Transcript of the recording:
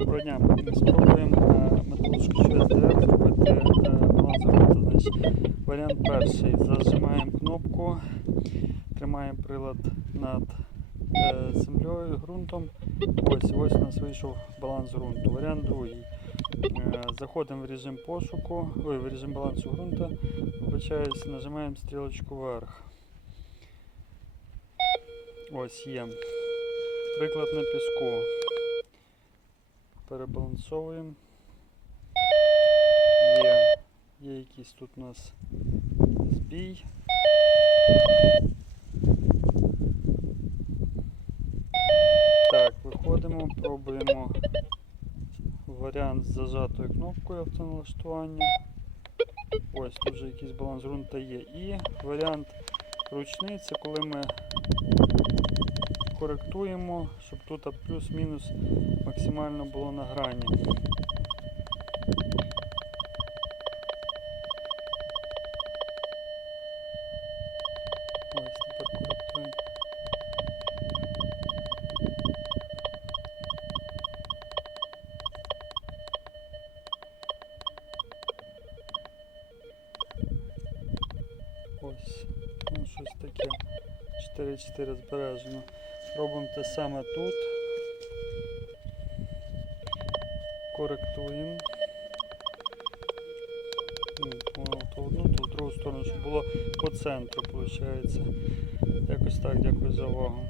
Доброго дня. Спробуємо е, методичку директ зробити е. Значить, варіант перший. Зажимаємо кнопку, тримаємо прилад над е, землею, ґрунтом. Ось, ось у нас вийшов баланс ґрунту. Варіант другий. Заходимо в режим пошуку, ой, в режим балансу ґрунту, вибачаюсь, нажимаємо стрілочку вверх. Ось є. Приклад на піску. Перебалансовуємо. Є, є якийсь тут у нас збій. Так, виходимо, пробуємо варіант з зажатою кнопкою автоналаштування. Ось тут вже якийсь баланс ґрунта є. І варіант ручний це коли ми коректуємо, щоб тут плюс-мінус максимально було на грані. Ось ну щось таке. 4-4 збережено. Робимо те саме тут. Коректуємо. То одну, то в другу сторону, щоб було по центру, виходить. Якось так, дякую за увагу.